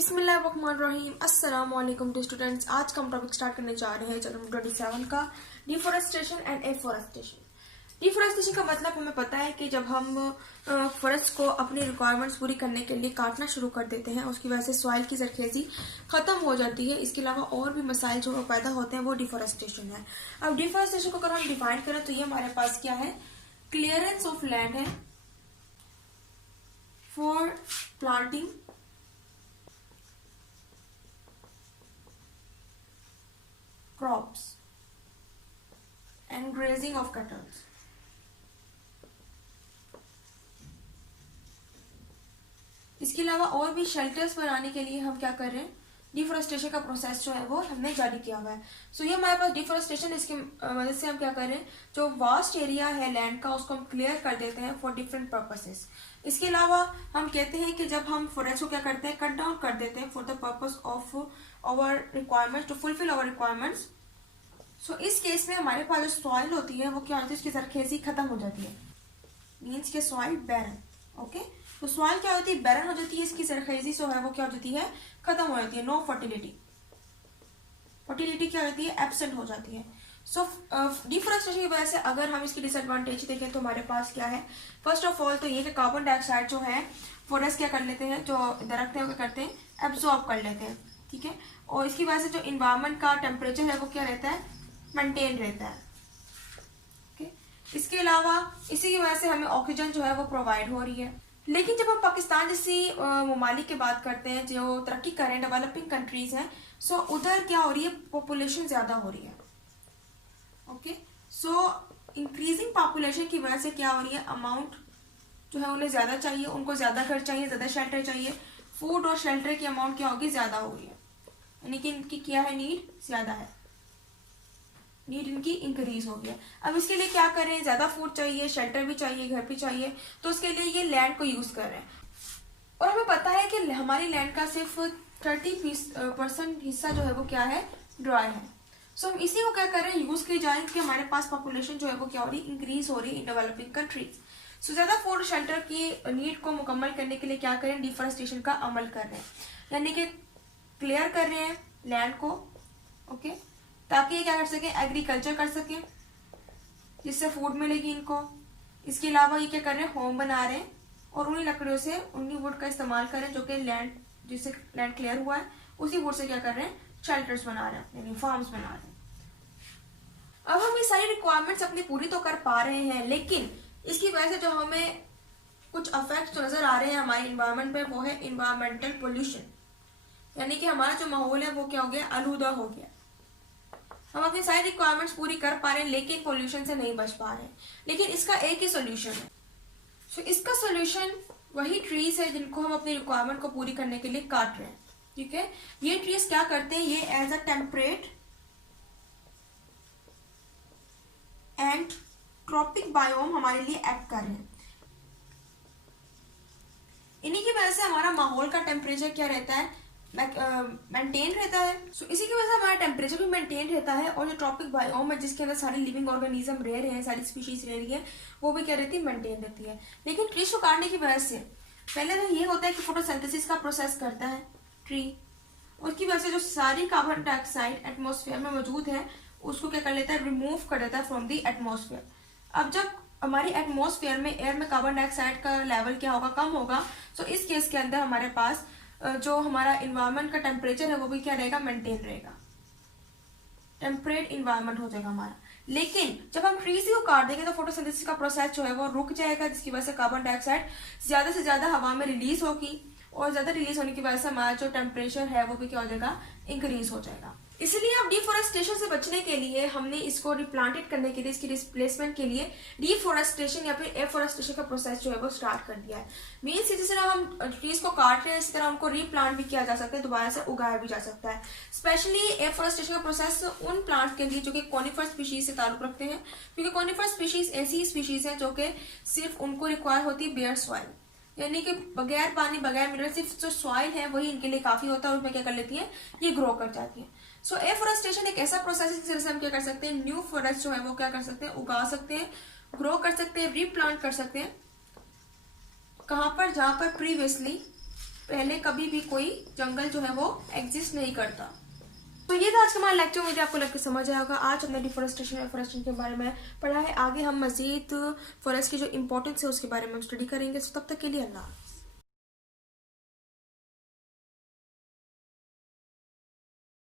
बिस्मिल्लाहिर्रहमानिर्रहीम अस्सलाम वालेकुम टू स्टूडेंट्स। आज का हम टॉपिक स्टार्ट करने जा रहे हैं चैप्टर 27 का डिफोरेस्टेशन एंड एफोरेस्टेशन। डिफोरेस्टेशन का मतलब हमें पता है कि जब हम फॉरेस्ट को अपनी रिक्वायरमेंट्स पूरी करने के लिए काटना शुरू कर देते हैं, उसकी वजह से सॉइल की जरखेजी खत्म हो जाती है। इसके अलावा और भी मसाइल जो पैदा होते हैं वो डिफोरेस्टेशन है। अब डिफोरेस्टेशन को अगर हम डिफाइन करें तो ये हमारे पास क्या है, क्लियरेंस ऑफ लैंड है for planting crops and grazing of cattle। इसके अलावा और भी शेल्टर्स बनाने के लिए हम क्या कर रहे हैं, डिफोरेस्टेशन का प्रोसेस जो है वो हमने जारी किया हुआ है। सो ये हमारे पास डिफोरेस्टेशन, इसकी मदद से हम क्या कर रहे हैं, जो वास्ट एरिया है लैंड का उसको हम क्लियर कर देते हैं फॉर डिफरेंट पर्पसेस। इसके अलावा हम कहते हैं कि जब हम फॉरेस्ट को क्या करते हैं, कट डाउन कर देते हैं for the purpose of our requirements, to fulfil our requirements. So इस केस में हमारे पास जो सॉइल होती है वो क्या होती है, उसकी जरखेजी खत्म हो जाती है, मीन्स के सॉइल बैरन। ओके, तो सॉइल क्या होती है, बैरन हो जाती है, इसकी जरखेजी जो है वो क्या हो जाती है, खत्म हो जाती है। नो फर्टिलिटी, फर्टिलिटी क्या होती है, एब्सेंट हो जाती है। सो डिफोरेस्टेशन की वजह से अगर हम इसकी डिसएडवांटेज देखें तो हमारे पास क्या है, फर्स्ट ऑफ ऑल तो ये कि कार्बन डाइऑक्साइड जो है फॉरेस्ट क्या कर लेते हैं, जो दरख्त है वो क्या करते हैं, एब्जॉर्ब कर लेते हैं। ठीक है, और इसकी वजह से जो इन्वायरमेंट का टेम्परेचर है वो क्या रहता है, मेंटेन रहता है। okay? इसके अलावा इसी की वजह से हमें ऑक्सीजन जो है वो प्रोवाइड हो रही है। लेकिन जब हम पाकिस्तान जैसी ममालिक की बात करते हैं जो तरक्की कर रहे हैं, डेवलपिंग कंट्रीज हैं, सो उधर क्या हो रही है, पॉपुलेशन ज्यादा हो रही है। ओके, सो इंक्रीजिंग पॉपुलेशन की वजह से क्या हो रही है, अमाउंट जो है उन्हें ज्यादा चाहिए, उनको ज्यादा घर चाहिए, ज्यादा शेल्टर चाहिए, फूड और शेल्टर की अमाउंट क्या होगी, ज्यादा होगी, यानी कि इनकी क्या है, नीड ज्यादा है, नीड इनकी इंक्रीज हो गया। अब इसके लिए क्या करें, ज्यादा फूड चाहिए, शेल्टर भी चाहिए, घर भी चाहिए, तो उसके लिए ये लैंड को यूज कर रहे हैं। और हमें पता है कि हमारी लैंड का सिर्फ 30% हिस्सा जो है वो क्या है, ड्राई है। सो हम इसी को क्या कर रहे हैं, यूज किए जाए कि हमारे पास पॉपुलेशन जो है वो क्या हो रही है, इंक्रीज हो रही है इन डेवलपिंग कंट्रीज। सो ज्यादा फूड शेल्टर की नीड को मुकम्मल करने के लिए क्या करें, डिफोरेस्टेशन का अमल कर रहे हैं, यानी कि क्लियर कर रहे हैं लैंड को। ओके, ताकि ये क्या कर सके, एग्रीकल्चर कर सके, जिससे फूड मिलेगी इनको। इसके अलावा ये क्या कर रहे हैं, होम बना रहे हैं और उन्हीं लकड़ियों से, उन्हीं वुड का इस्तेमाल कर रहे हैं जो कि लैंड, जिससे लैंड क्लियर हुआ है, उसी वुड से क्या कर रहे हैं, शेल्टर्स बना रहे हैं, यानी फार्म्स बना रहे हैं। अब हम ये सारी रिक्वायरमेंट्स अपनी पूरी तो कर पा रहे हैं, लेकिन इसकी वजह से जो हमें कुछ इफेक्ट जो नजर आ रहे हैं हमारे इन्वायरमेंट पे, वो है इन्वायरमेंटल पोल्यूशन, यानी कि हमारा जो माहौल है वो क्या हो गया, आलूदा हो गया। हम अपनी सारी रिक्वायरमेंट्स पूरी कर पा रहे हैं लेकिन पोल्यूशन से नहीं बच पा रहे हैं। लेकिन इसका एक ही सोल्यूशन है। सो इसका सोल्यूशन वही ट्रीज है जिनको हम अपनी रिक्वायरमेंट को पूरी करने के लिए काट रहे हैं। ठीक है, ये ट्रीज क्या करते हैं, ये as a temperate and tropic biome हमारे लिए एक्ट कर रहे हैं। इन्हीं की वजह से हमारा माहौल का टेम्परेचर क्या रहता है, मेंटेन रहता है। सो इसी की वजह से हमारा टेम्परेचर भी मेंटेन रहता है, और जो ट्रॉपिक बायोम है जिसके अंदर सारी लिविंग ऑर्गेनिज्म रह रहे हैं, सारी स्पीशीज रह रही है, वो भी क्या रहती है, मेंटेन रहती है। लेकिन ट्रीज को काटने की वजह से पहले तो ये होता है कि फोटोसिंथेसिस का प्रोसेस करता है ट्री, उसकी वजह से जो सारी कार्बन डाइऑक्साइड एटमोसफेयर में मौजूद है उसको क्या कर लेता है, रिमूव कर देता है फ्रॉम दी एटमोसफेयर। अब जब हमारी एटमोसफेयर में, एयर में कार्बन डाइऑक्साइड का लेवल क्या होगा, कम होगा, तो इस केस के अंदर हमारे पास जो हमारा इन्वायरमेंट का टेम्परेचर है वो भी क्या रहेगा, मेंटेन रहेगा, टेम्परेट इन्वायरमेंट हो जाएगा हमारा। लेकिन जब हम ट्रीज को काट देंगे तो फोटोसिंथेसिस का प्रोसेस जो है वो रुक जाएगा, जिसकी वजह से कार्बन डाइऑक्साइड ज्यादा से ज्यादा हवा में रिलीज होगी, और ज्यादा रिलीज होने की वजह से हमारा जो टेम्परेचर है वो भी क्या हो जाएगा, इंक्रीज हो जाएगा। इसलिए अब डिफोरेस्टेशन से बचने के लिए हमने इसको रिप्लांटेड करने के लिए, इसकी रिप्लेसमेंट के लिए डिफोरेस्टेशन या फिर एफोरेस्टेशन का प्रोसेस जो है वो स्टार्ट कर दिया है। मीन्स जिस तरह हम ट्रीज को काट रहे हैं इसी तरह उनको रिप्लांट भी किया जा सकता है, दोबारा से उगाया भी जा सकता है। स्पेशली एफोरेस्टेशन का प्रोसेस उन प्लांट के लिए जो कि कॉनिफर स्पीशीज से ताल्लुक रखते हैं, क्योंकि कॉनिफर स्पीशीज ऐसी स्पीशीज है जो कि सिर्फ उनको रिक्वायर होती है बेयर सॉइल, यानी कि बगैर पानी बगैर मिनरल, सिर्फ जो सॉइल है वही इनके लिए काफी होता है, और उसमें क्या कर लेती है, ये ग्रो कर जाती है। सो एफोरेस्टेशन एक ऐसा प्रोसेस है जिसकी वजह से हम क्या कर सकते हैं, न्यू फॉरेस्ट जो है वो क्या कर सकते हैं, उगा सकते हैं, ग्रो कर सकते हैं, रीप्लांट कर सकते हैं। कहां पर, जहां पर प्रीवियसली पहले कभी भी कोई जंगल जो है वो एग्जिस्ट नहीं करता। तो ये था आज का हमारा लेक्चर। मुझे आपको लगकर समझ आया होगा। आज हमने डिफोरेस्टेशन और एफोरेस्टेशन के बारे में पढ़ा है। आगे हम मजीद फॉरेस्ट की जो इंपॉर्टेंस है उसके बारे में स्टडी करेंगे। तब तक के लिए अल्लाह हाफ़िज़।